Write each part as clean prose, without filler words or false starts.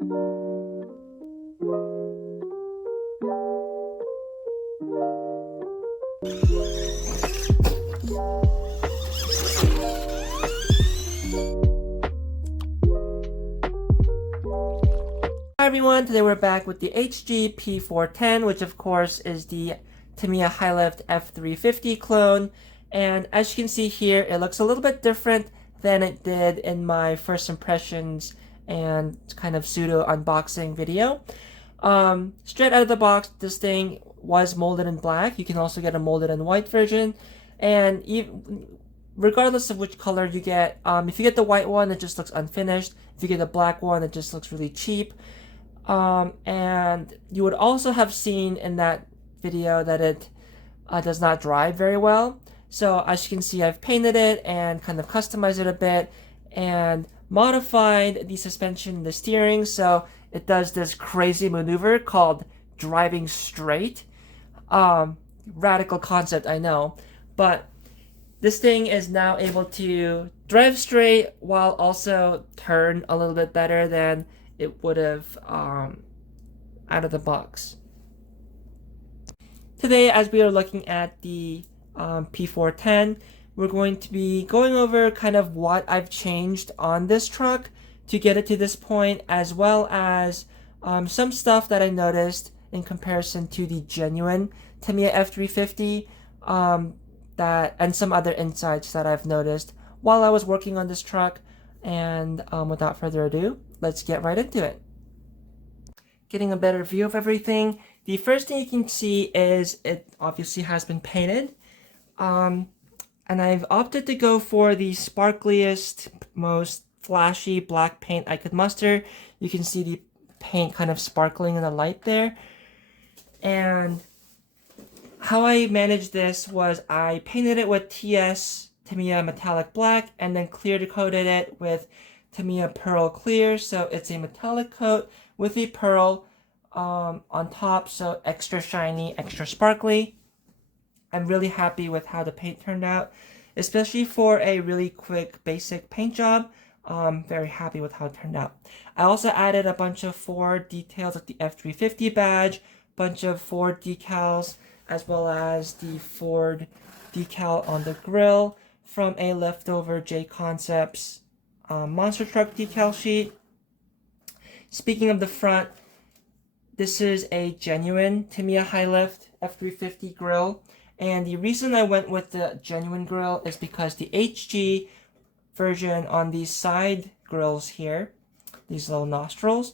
Hi everyone, today we're back with the HG P410, which of course is the Tamiya High-Lift F350 clone. And as you can see here, it looks a little bit different than it did in my first impressions and kind of pseudo unboxing video. Straight out of the box, this thing was molded in black. You can also get a molded in white version. And regardless of which color you get, if you get the white one, it just looks unfinished. If you get the black one, it just looks really cheap. And you would also have seen in that video that it does not drive very well. So as you can see, I've painted it and kind of customized it a bit and modified the suspension and the steering so it does this crazy maneuver called driving straight. Radical concept, I know, but this thing is now able to drive straight while also turn a little bit better than it would have out of the box. Today, as we are looking at the P410, we're going to be going over kind of what I've changed on this truck to get it to this point, as well as some stuff that I noticed in comparison to the genuine Tamiya F350 and some other insights that I've noticed while I was working on this truck. And without further ado, let's get right into it. Getting a better view of everything, the first thing you can see is it obviously has been painted. And I've opted to go for the sparkliest, most flashy black paint I could muster. You can see the paint kind of sparkling in the light there. And how I managed this was I painted it with TS Tamiya Metallic Black and then clear coated it with Tamiya Pearl Clear. So it's a metallic coat with a pearl on top, so extra shiny, extra sparkly. I'm really happy with how the paint turned out, especially for a really quick basic paint job. Very happy with how it turned out. I also added a bunch of Ford details like the F350 badge, bunch of Ford decals, as well as the Ford decal on the grill from a leftover J Concepts monster truck decal sheet. Speaking of the front, this is a genuine Tamiya High-Lift F350 grill. And the reason I went with the genuine grill is because the HG version on these side grills here, these little nostrils,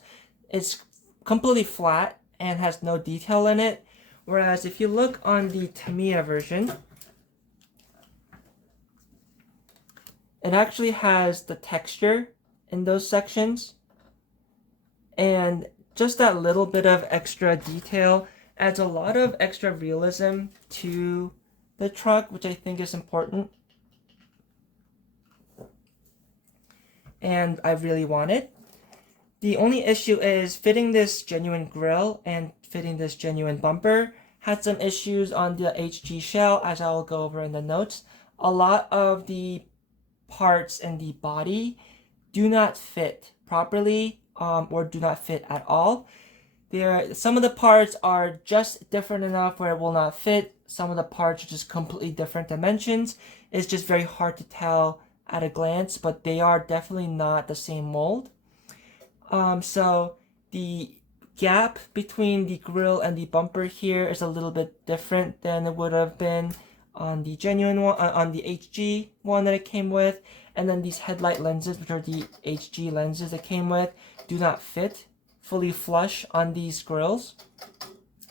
is completely flat and has no detail in it. Whereas if you look on the Tamiya version, it actually has the texture in those sections. And just that little bit of extra detail adds a lot of extra realism to the truck, which I think is important. And I really want it. The only issue is fitting this genuine grille and fitting this genuine bumper had some issues on the HG shell, as I will go over in the notes. A lot of the parts in the body do not fit properly or do not fit at all. Some of the parts are just different enough where it will not fit. Some of the parts are just completely different dimensions. It's just very hard to tell at a glance, but they are definitely not the same mold. So the gap between the grille and the bumper here is a little bit different than it would have been on the genuine one, on the HG one that it came with. And then these headlight lenses, which are the HG lenses it came with, do not fit fully flush on these grills.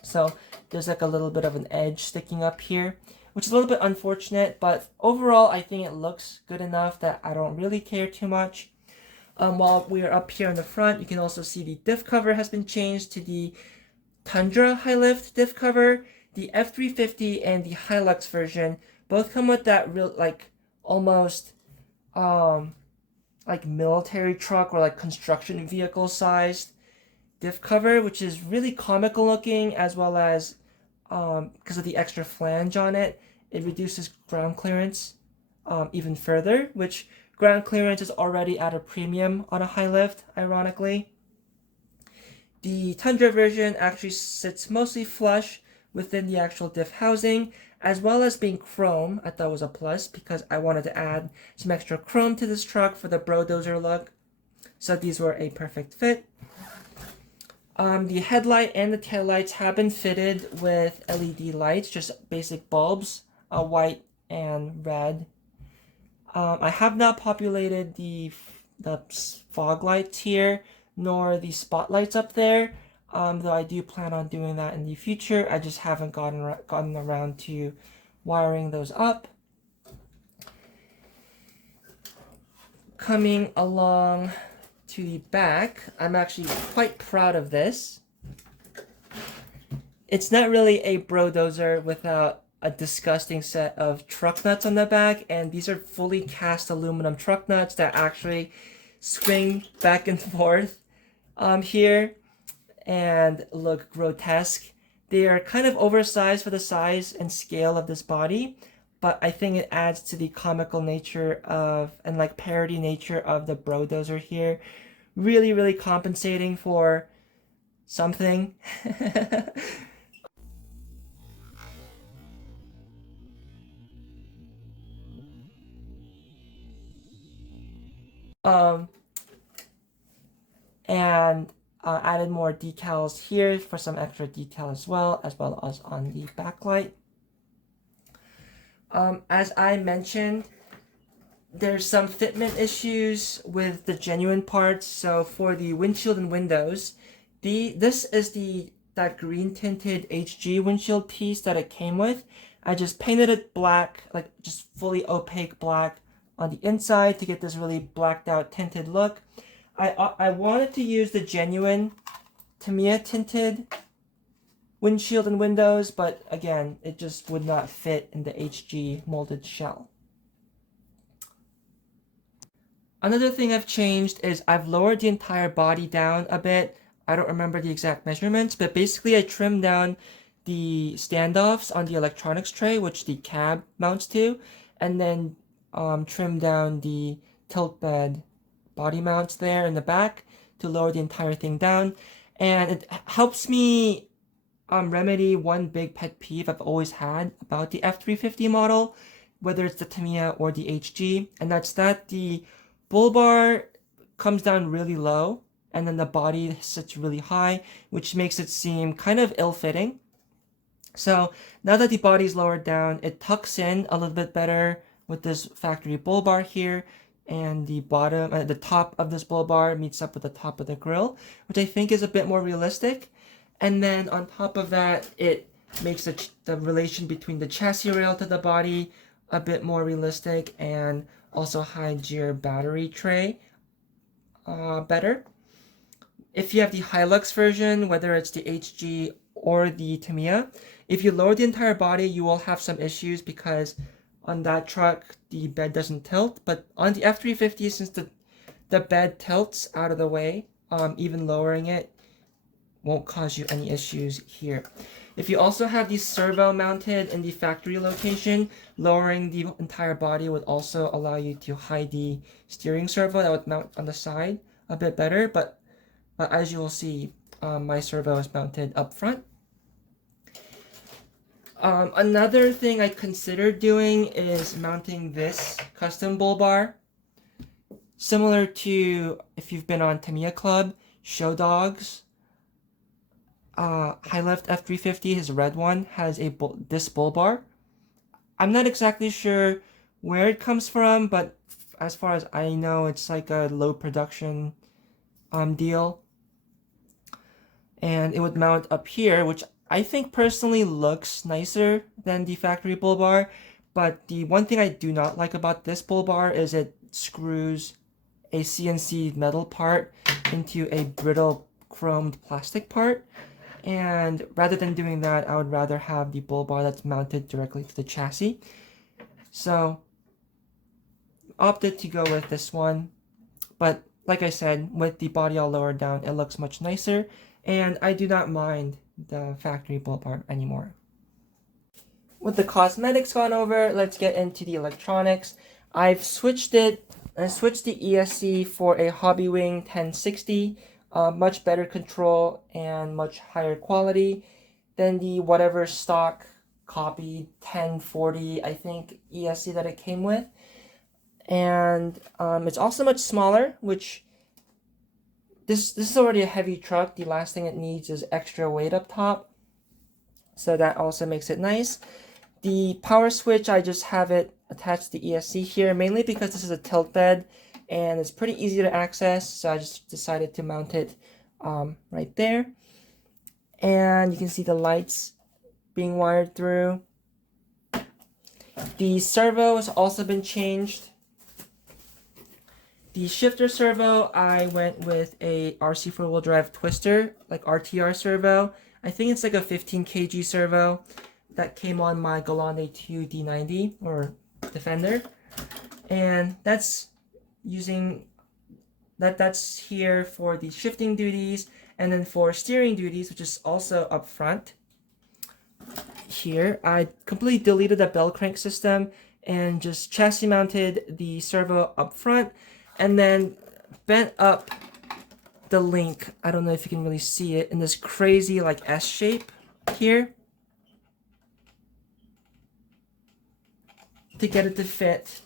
So there's like a little bit of an edge sticking up here, which is a little bit unfortunate, but overall I think it looks good enough that I don't really care too much. While we're up here in the front, you can also see the diff cover has been changed to the Tundra High-Lift diff cover. The F350 and the Hilux version both come with that real, like, almost like military truck or like construction vehicle sized diff cover, which is really comical looking, as well as because of the extra flange on it, it reduces ground clearance even further, which ground clearance is already at a premium on a high lift, ironically. The Tundra version actually sits mostly flush within the actual diff housing, as well as being chrome. I thought was a plus because I wanted to add some extra chrome to this truck for the Brodozer look. So these were a perfect fit. The headlight and the taillights have been fitted with LED lights, just basic bulbs, white and red. I have not populated the fog lights here, nor the spotlights up there, though I do plan on doing that in the future. I just haven't gotten around to wiring those up. Coming along to the back, I'm actually quite proud of this. It's not really a Brodozer without a disgusting set of truck nuts on the back, and these are fully cast aluminum truck nuts that actually swing back and forth here and look grotesque. They are kind of oversized for the size and scale of this body, but I think it adds to the comical nature of and like parody nature of the Brodozer here. Really, really compensating for something. And added more decals here for some extra detail as well as on the backlight. As I mentioned, there's some fitment issues with the genuine parts. So for the windshield and windows, this is that green tinted HG windshield piece that it came with. I just painted it black, like just fully opaque black on the inside to get this really blacked out tinted look. I wanted to use the genuine Tamiya tinted windshield and windows, but again, it just would not fit in the HG molded shell. Another thing I've changed is I've lowered the entire body down a bit. I don't remember the exact measurements, but basically I trimmed down the standoffs on the electronics tray, which the cab mounts to, and then trimmed down the tilt bed body mounts there in the back to lower the entire thing down. And it helps me remedy one big pet peeve I've always had about the F350 model, whether it's the Tamiya or the HG, and that's that the bull bar comes down really low and then the body sits really high, which makes it seem kind of ill-fitting. So now that the body's lowered down, it tucks in a little bit better with this factory bull bar here, and the bottom, the top of this bull bar meets up with the top of the grill, which I think is a bit more realistic. And then on top of that, it makes the relation between the chassis rail to the body a bit more realistic, and also hides your battery tray better. If you have the Hilux version, whether it's the HG or the Tamiya, if you lower the entire body, you will have some issues because on that truck, the bed doesn't tilt. But on the F350, since the bed tilts out of the way, even lowering it won't cause you any issues here. If you also have the servo mounted in the factory location, lowering the entire body would also allow you to hide the steering servo that would mount on the side a bit better. But as you will see, my servo is mounted up front. Another thing I considered doing is mounting this custom bull bar. Similar to if you've been on Tamiya Club, Show Dogs, High Left F350, his red one, has this bull bar. I'm not exactly sure where it comes from, but as far as I know, it's like a low production deal. And it would mount up here, which I think personally looks nicer than the factory bull bar. But the one thing I do not like about this bull bar is it screws a CNC metal part into a brittle chromed plastic part. And rather than doing that, I would rather have the bull bar that's mounted directly to the chassis. So opted to go with this one. But like I said, with the body all lowered down, it looks much nicer. And I do not mind the factory bull bar anymore. With the cosmetics gone over, let's get into the electronics. I've switched the ESC for a Hobbywing 1060. much better control and much higher quality than the whatever stock copy 1040 I think ESC that it came with. And it's also much smaller, which this is already a heavy truck. The last thing it needs is extra weight up top, so that also makes it nice. The power switch, I just have it attached to the ESC here, mainly because this is a tilt bed and it's pretty easy to access, so I just decided to mount it right there. And you can see the lights being wired through. The servo has also been changed. The shifter servo, I went with a RC four-wheel drive twister, like RTR servo. I think it's like a 15 kg servo that came on my Galante 2 D90 or Defender. And that's here for the shifting duties, and then for steering duties, which is also up front. Here, I completely deleted the bell crank system and just chassis mounted the servo up front, and then bent up the link. I don't know if you can really see it in this crazy like S shape here to get it to fit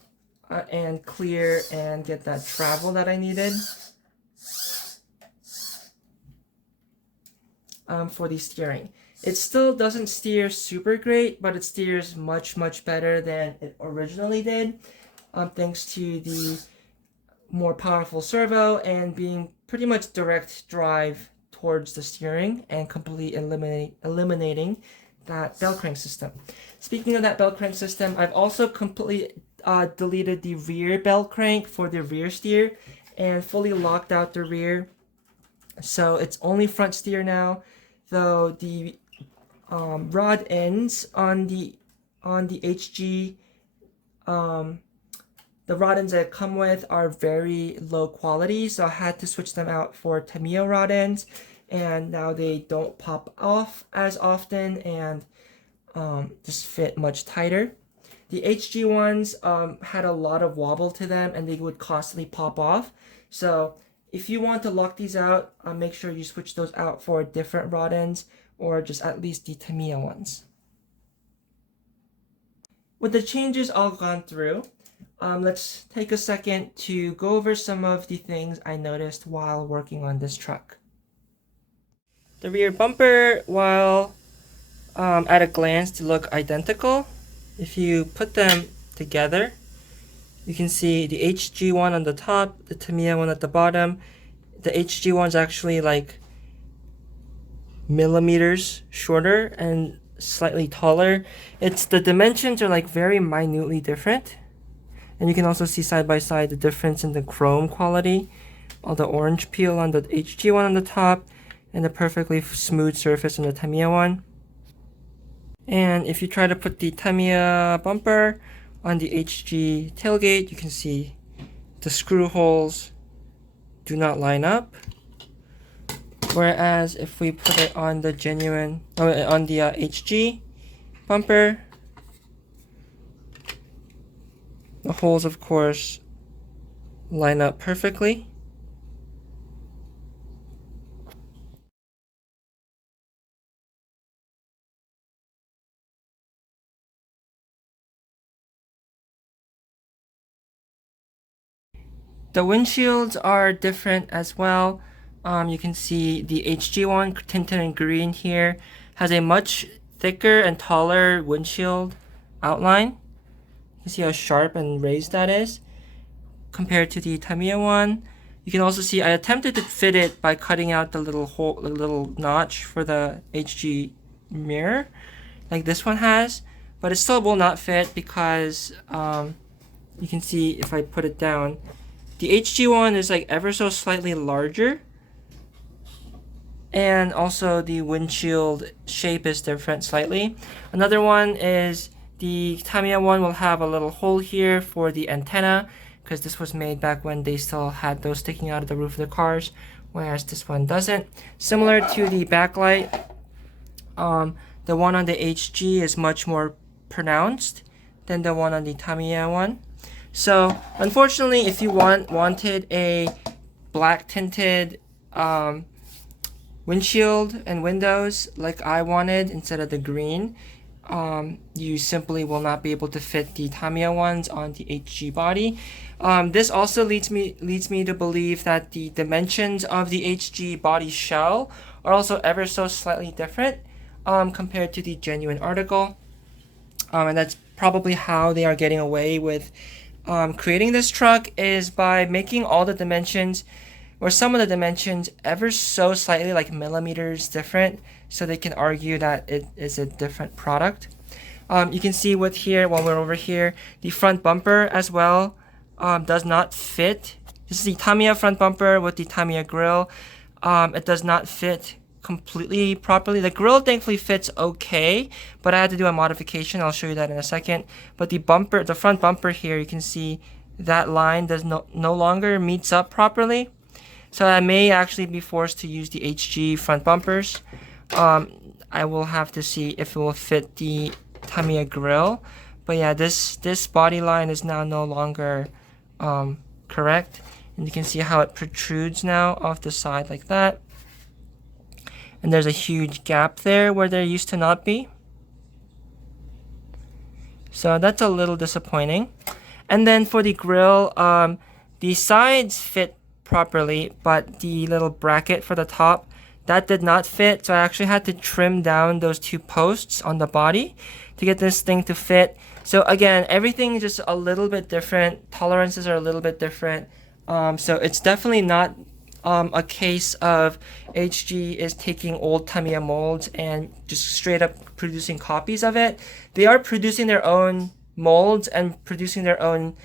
and clear and get that travel that I needed for the steering. It still doesn't steer super great, but it steers much better than it originally did, thanks to the more powerful servo and being pretty much direct drive towards the steering and completely eliminating that bell crank system. Speaking of that bell crank system, I've also completely deleted the rear bell crank for the rear steer and fully locked out the rear, so it's only front steer now, though the rod ends on the HG, the rod ends that come with are very low quality, so I had to switch them out for Tamiya rod ends, and now they don't pop off as often and just fit much tighter. The HG ones had a lot of wobble to them and they would constantly pop off, so if you want to lock these out, make sure you switch those out for different rod ends or just at least the Tamiya ones. With the changes all gone through, let's take a second to go over some of the things I noticed while working on this truck. The rear bumper, while at a glance to look identical, if you put them together, you can see the HG one on the top, the Tamiya one at the bottom. The HG one's actually like millimeters shorter and slightly taller. It's the dimensions are like very minutely different, and you can also see side by side the difference in the chrome quality, all the orange peel on the HG one on the top and the perfectly smooth surface on the Tamiya one. And if you try to put the Tamiya bumper on the HG tailgate, you can see the screw holes do not line up. Whereas if we put it on the HG bumper, the holes of course line up perfectly. The windshields are different as well. You can see the HG one, tinted in green here, has a much thicker and taller windshield outline. You can see how sharp and raised that is compared to the Tamiya one. You can also see I attempted to fit it by cutting out the little hole, the little notch for the HG mirror, like this one has, but it still will not fit because you can see if I put it down, the HG one is like ever so slightly larger, and also the windshield shape is different slightly. Another one is the Tamiya one will have a little hole here for the antenna, because this was made back when they still had those sticking out of the roof of the cars, whereas this one doesn't. Similar to the backlight, the one on the HG is much more pronounced than the one on the Tamiya one. So unfortunately, if you wanted a black tinted windshield and windows like I wanted instead of the green, you simply will not be able to fit the Tamiya ones on the HG body. This also leads me to believe that the dimensions of the HG body shell are also ever so slightly different compared to the genuine article. And that's probably how they are getting away with creating this truck, is by making all the dimensions, or some of the dimensions, ever so slightly, like millimeters different, so they can argue that it is a different product. You can see with here, while we're over here, the front bumper as well does not fit. This is the Tamiya front bumper with the Tamiya grille. It does not fit completely properly. The grille thankfully fits okay, but I had to do a modification. I'll show you that in a second. But the bumper, the front bumper here, you can see that line does no longer meets up properly. So I may actually be forced to use the HG front bumpers. I will have to see if it will fit the Tamiya grille. But yeah, this body line is now no longer correct. And you can see how it protrudes now off the side like that. And there's a huge gap there where there used to not be. So that's a little disappointing. And then for the grille, the sides fit properly, but the little bracket for the top, that did not fit. So I actually had to trim down those two posts on the body to get this thing to fit. So again, everything is just a little bit different. Tolerances are a little bit different. So it's definitely not a case of HG is taking old Tamiya molds and just straight up producing copies of it. They are producing their own molds and producing their own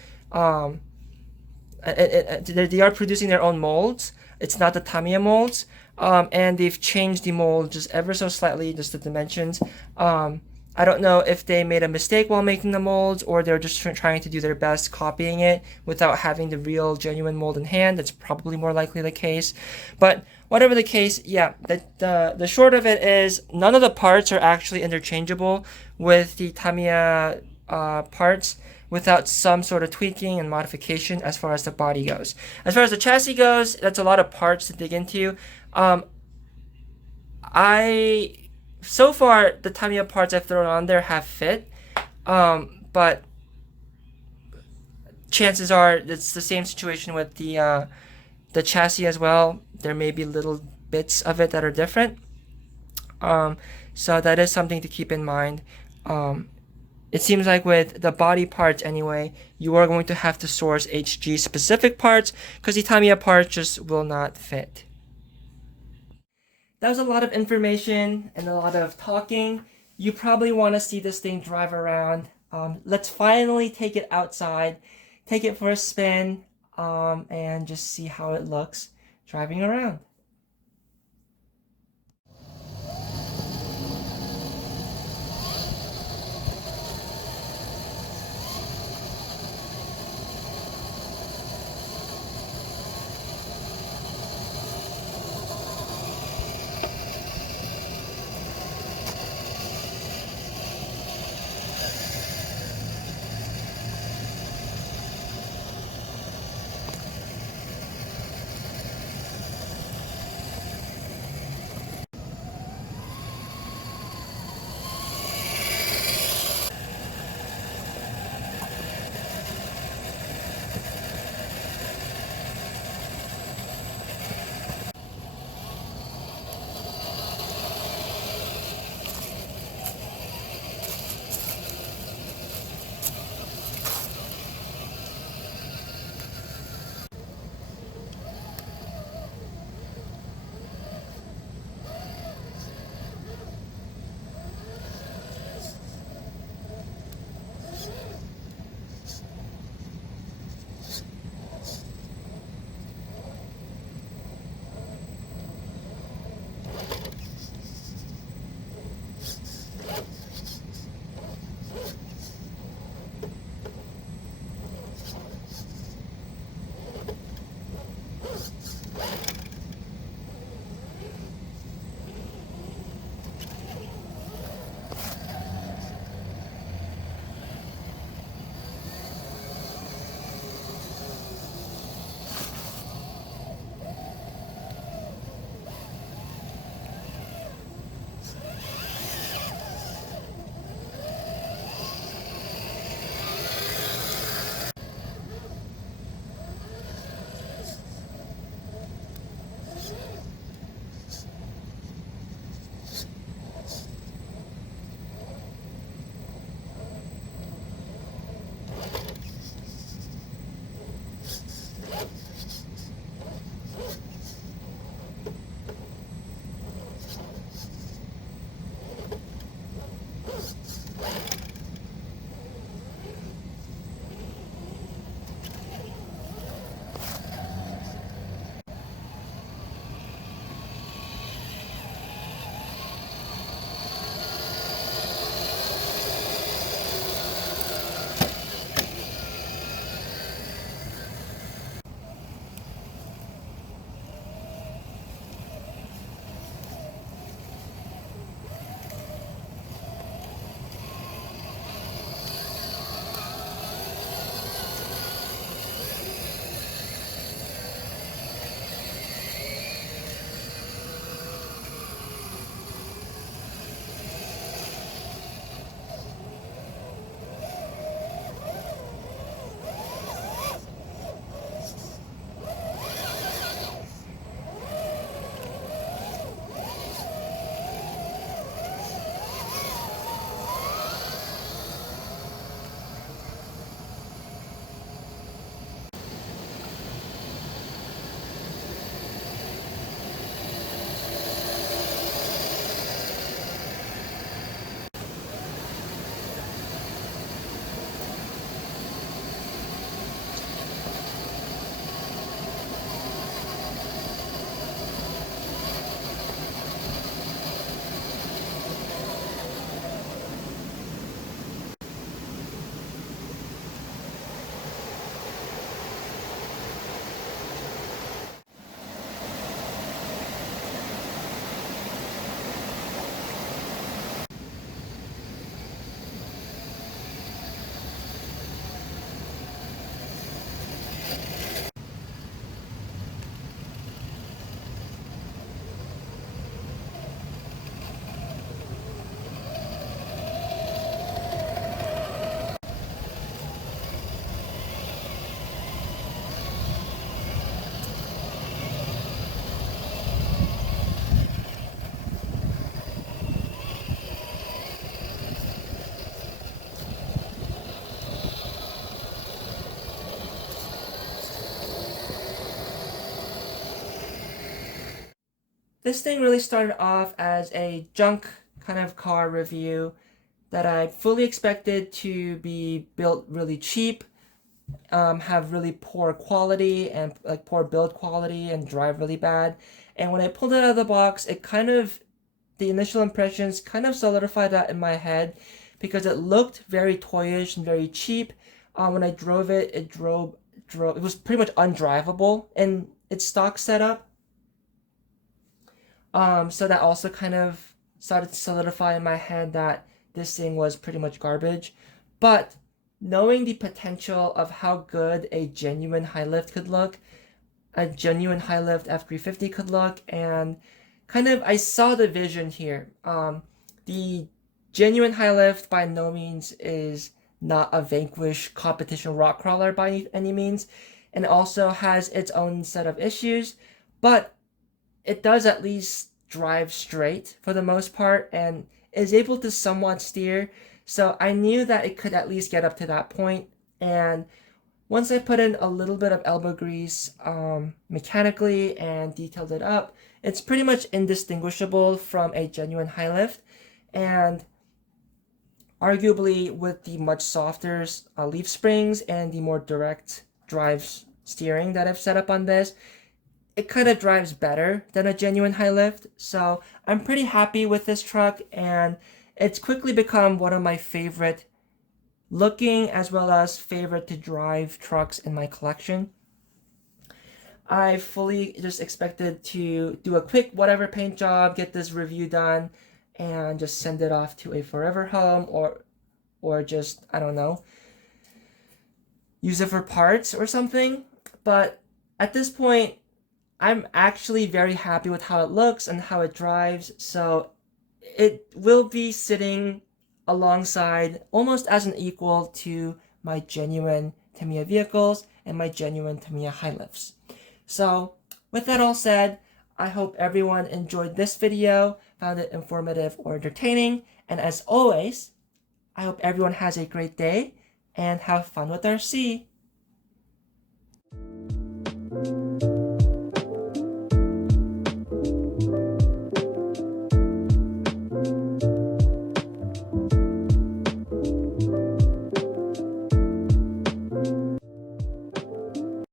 they are producing their own molds. It's not the Tamiya molds, and they've changed the mold just ever so slightly, just the dimensions. I don't know if they made a mistake while making the molds, or they're just trying to do their best copying it without having the real genuine mold in hand. That's probably more likely the case. But whatever the case, yeah, the short of it is none of the parts are actually interchangeable with the Tamiya parts without some sort of tweaking and modification as far as the body goes. As far as the chassis goes, that's a lot of parts to dig into. So far, the Tamiya parts I've thrown on there have fit, but chances are it's the same situation with the chassis as well. There may be little bits of it that are different, so that is something to keep in mind. It seems like with the body parts anyway, you are going to have to source HG specific parts because the Tamiya parts just will not fit. That was a lot of information and a lot of talking. You probably want to see this thing drive around. Let's finally take it outside, take it for a spin, and just see how it looks driving around. this thing really started off as a junk kind of car review that I fully expected to be built really cheap, have really poor quality and like poor build quality and drive really bad. And when I pulled it out of the box, the initial impressions kind of solidified that in my head because it looked very toyish and very cheap. When I drove it, it was pretty much undrivable in its stock setup. So that also kind of started to solidify in my head that this thing was pretty much garbage. But knowing the potential of how good a genuine high lift could look, a genuine high lift F350 could look, and kind of I saw the vision here. The genuine high lift by no means is not a Vanquish competition rock crawler by any means, and also has its own set of issues, but it does at least drive straight for the most part and is able to somewhat steer. So I knew that it could at least get up to that point. And once I put in a little bit of elbow grease mechanically and detailed it up, it's pretty much indistinguishable from a genuine high lift. And arguably with the much softer leaf springs and the more direct drive steering that I've set up on this, it kind of drives better than a genuine high lift. So I'm pretty happy with this truck, and it's quickly become one of my favorite looking as well as favorite to drive trucks in my collection. I fully just expected to do a quick whatever paint job, get this review done, and just send it off to a forever home or just, I don't know, use it for parts or something. But at this point, I'm actually very happy with how it looks and how it drives, so it will be sitting alongside, almost as an equal to my genuine Tamiya vehicles and my genuine Tamiya high lifts. So with that all said, I hope everyone enjoyed this video, found it informative or entertaining, and as always, I hope everyone has a great day and have fun with RC.